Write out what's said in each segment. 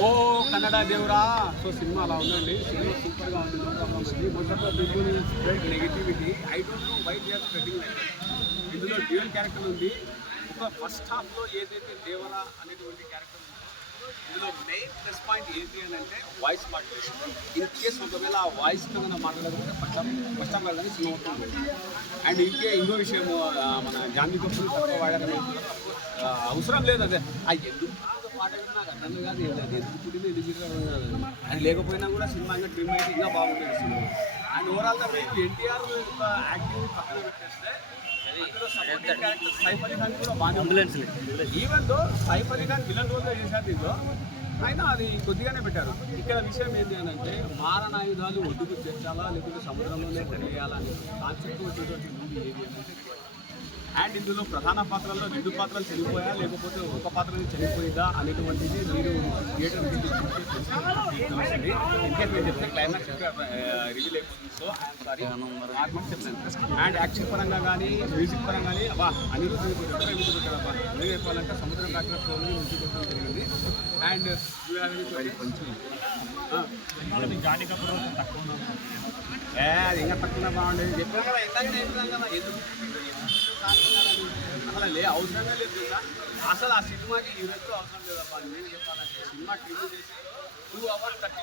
ఓ కన్నడ దేవురా. So cinema అలా ఉందండి. సినిమా సూపర్గా ఉంది. Most of the people spread negativity. I don't know why they are spreading like that. ఇందులో డ్యూయల్ క్యారెక్టర్ ఉంది. ఒక ఫస్ట్ హాఫ్లో ఏదైతే దేవరా అనేటువంటి క్యారెక్టర్ ఉందో ఇందులో మెయిన్ ప్లస్ పాయింట్ ఏంటి అని అంటే వాయిస్ మాడ్యులేషన్. ఇన్ కేస్ ఒకవేళ ఆ వాయిస్ కన్నా మాట్లాడకపోతే ఫస్ట్ హాఫ్ కానీ సినిమా అవుతుంది. అండ్ ఇంకో విషయం, మన జాన్వీ కపూర్ తక్కువ వాడారని అవసరం లేదు. అదే ఆ ఎందుకు మాట్లాడినా నాకు అర్థం కాదు. ఎందుకు పుట్టింది ఎలిజిబుల్ కాదు. అది లేకపోయినా కూడా సినిమా ఇంకా ట్రిమ్ అయితే ఇంకా బాగుంటుంది సినిమా. అండ్ ఓవరాల్గా మీకు ఎన్టీఆర్ యాక్టింగ్ పక్కన పెట్టేస్తే సైఫ్ అలీ ఖాన్ కూడా బాగానే. Even though Saif Ali Khan villain రోల్గా చేశారు దీంట్లో, అయినా అది కొద్దిగానే పెట్టారు. ఇక్కడ విషయం ఏంటి అని అంటే మారణాయుధాలు ఒడ్డుకు చేర్చాలా లేకపోతే సముద్రంలోనే వదిలేయాలా అనే కాన్సెప్ట్ వచ్చేటువంటి మూవీ ఏది అంటే. అండ్ ఇందులో ప్రధాన పాత్రల్లో 2 పాత్రలు చనిపోయా లేకపోతే ఒక పాత్రని చనిపోయిందా అనేటువంటిది మీరు థియేటర్ ఇంకేం చెప్తే క్లైమాక్స్ రివీల్ అయిపోతుంది. సో సారీ నాకు చెప్తాను. అండ్ యాక్షన్ పరంగా కానీ మ్యూజిక్ పరంగా కానీ అబ్బా అనిరుద్ధ్ పెట్టాడబ్బా. ఏం చెప్పాలంటే సముద్రం కాకినట్టు నుంచి కొట్టడం జరిగింది. అండ్ కొంచెం అది ఇంకా తక్కువ బాగుండేది చెప్పాను కదా. ఇందాక చెప్పాను కదా ఎందుకు అసలు అవసరమే లేదు కదా. అసలు ఆ సినిమాకి హీరోతో అవసరం లేదబ్బా. నేను చెప్పాలంటే సినిమా ట్రివ్యూ చేసి 2 hours 30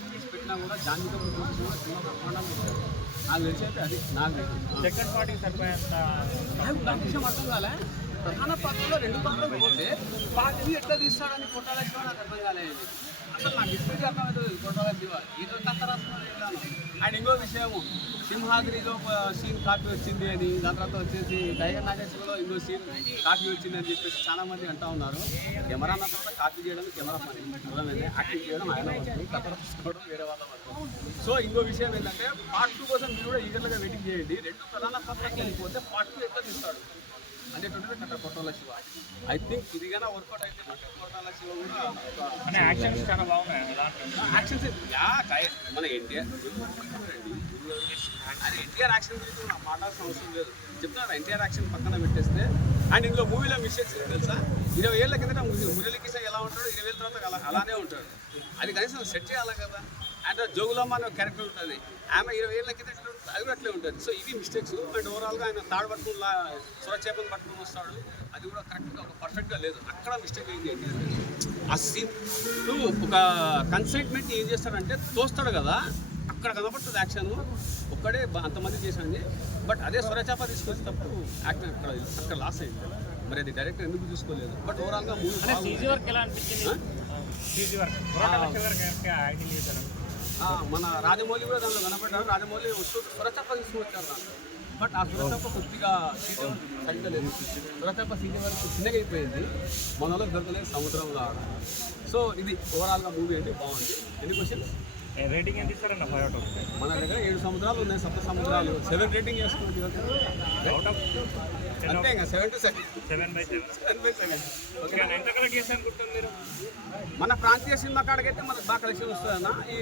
minutes పెట్టినా కూడా జాన్వీ కపూర్ చూసి కూడా సినిమా బ్రహ్మాండంగా ఉంటుంది. నాకు తెలిసి అది నాకు సెకండ్ పార్టీకి సరిపోయేంత విషయం అర్థం కాలే. ప్రధాన పాత్రలో 2 పాత్రలు పోతే పార్టీ ఎట్లా తీస్తాడని కొట్టాలి నాకు అర్థం కాలేదు. అసలు నాకు ఇప్పటికీ అర్థమవుతుంది కొట్టాలి దివా ఈతో కథ రాస్తున్నాను. అండ్ ఇంకో విషయము, సింహాద్రిలో సీన్ కాపీ వచ్చింది అని, దాని తర్వాత వచ్చేసి టైగర్ నాగేశ్వరలో ఇంకో సీన్ కాపీ వచ్చింది అని చెప్పేసి చాలా మంది అంటూ ఉన్నారు. కెమెరా అన్న తర్వాత కాపీ చేయడం కెమెరా పని అర్థమైంది. యాక్టింగ్ చేయడం ఆయన వస్తుంది, కథ తీసుకోవడం వేరే వాళ్ళ వస్తుంది. సో ఇంకో విషయం ఏంటంటే పార్ట్ 2 కోసం మీరు కూడా ఈగర్గా వెయిటింగ్ చేయండి. 2 ప్రధాన పాత్రకి వెళ్ళిపోతే పార్ట్ 2 ఎట్లా తీస్తాడు అనేటువంటిది కట్ట కొట్టాల శివ. ఐ థింక్ ఇది కానీ వర్కౌట్ అయితే కొట్టాల శివ కూడా యాక్షన్స్ చాలా బాగున్నాయి. యాక్షన్స్ మన ఎన్టీఆర్ అది ఎన్టీఆర్ యాక్షన్ గురించి నాకు మాట్లాడాల్సిన అవసరం లేదు. చెప్తున్నారు ఎన్టీఆర్ యాక్షన్ పక్కన పెట్టేస్తే. అండ్ ఇందులో మూవీలో మిస్టేక్స్ తెలుసా, 20 ఏళ్ళ కిందట మురళీకృష్ణ ఎలా ఉంటాడు, 20 ఏళ్ళ తర్వాత అలానే ఉంటాడు. అది కనీసం సెట్ చేయాలి కదా. అండ్ జోగులమ్మ అనే క్యారెక్టర్ ఉంటుంది, ఆమె 20 ఏళ్ళ కింద అది కూడా అట్లే ఉంటుంది. సో ఇవి మిస్టేక్స్. అండ్ ఓవరాల్గా ఆయన తాడు పట్టుకుని సొరచేపను పట్టుకుని వస్తాడు, అది కూడా కరెక్ట్గా ఒక పర్ఫెక్ట్గా లేదు. అక్కడ మిస్టేక్ అయింది ఏంటి అంటే ఆ సీన్ ఒక కన్సైట్మెంట్ ఏం చేస్తాడంటే తోస్తాడు కదా, అక్కడ కనపడుతుంది యాక్షన్. ఒక్కడే అంతమంది చేశాడు. బట్ అదే సొరచేప తీసుకొచ్చేటప్పుడు యాక్షన్ అక్కడ లాస్ అయింది. మరి అది డైరెక్టర్ ఎందుకు చూసుకోలేదు. బట్ ఓవరాల్గా మూవీ మన రాజమౌళి కూడా దానిలో కనపడ్డారు. రాజమౌళి వస్తూ సొరచేప తీసుకువచ్చారు దాన్ని. బట్ ఆ సొరచేప కొద్దిగా సరిగ్గా లేదు. సొరచేప సీజన్ వరకు చిన్నగా అయిపోయింది, మన వాళ్ళకి దొరకలేదు సముద్రంలో. సో ఇది ఓవరాల్గా మూవీ అంటే బాగుంది. ఎన్ని క్వశ్చన్స్ రేటింగ్ ఎంత ఇస్తారన్న? 5 out of 10. మన దగ్గర 7 సముద్రాలు ఉన్నాయి, 7 సముద్రాలు 7 రేటింగ్ వేసుకుంటే అవుట్ ఆఫ్ అంతే ఇంకా 7 to 7. 7/7. ఓకే, ఎంత కలెక్ట్ చేసి అనుకుంటున్నారు మీరు? మన ప్రాంతీయ సినిమా కాడకైతే మనకు బాగా కలెక్షన్ వస్తుందన్న. ఈ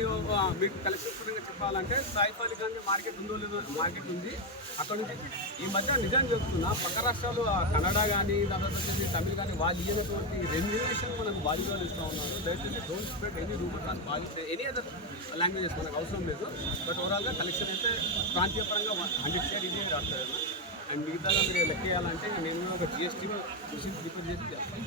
మీకు కలెక్షన్ పరంగా చెప్పాలంటే సైఫ్ అలీ ఖాన్ మార్కెట్ ఉందో లేదో, మార్కెట్ ఉంది. అక్కడ నుంచి ఈ మధ్య నిజం చెప్తున్నా, పక్క రాష్ట్రాలు కన్నడ కానీ తర్వాత వచ్చేసి తమిళ్ కానీ వాళ్ళు ఇయ్యనటువంటి రెమ్యునరేషన్ మనకు బాలీవుడ్ ఇస్తూ ఉన్నారు. దయచేసి don't spread any rumours on Bollywood any other languages మనకు అవసరం లేదు. బట్ ఓవరాల్గా కలెక్షన్ అయితే ప్రాంతీయ పరంగా 100% ఇదే రాస్తుంది. అండ్ మిగతాగా మీరు లెక్క చేయాలంటే నేను ఒక GST చూసి ప్రిపేర్ చేసి చేస్తాను.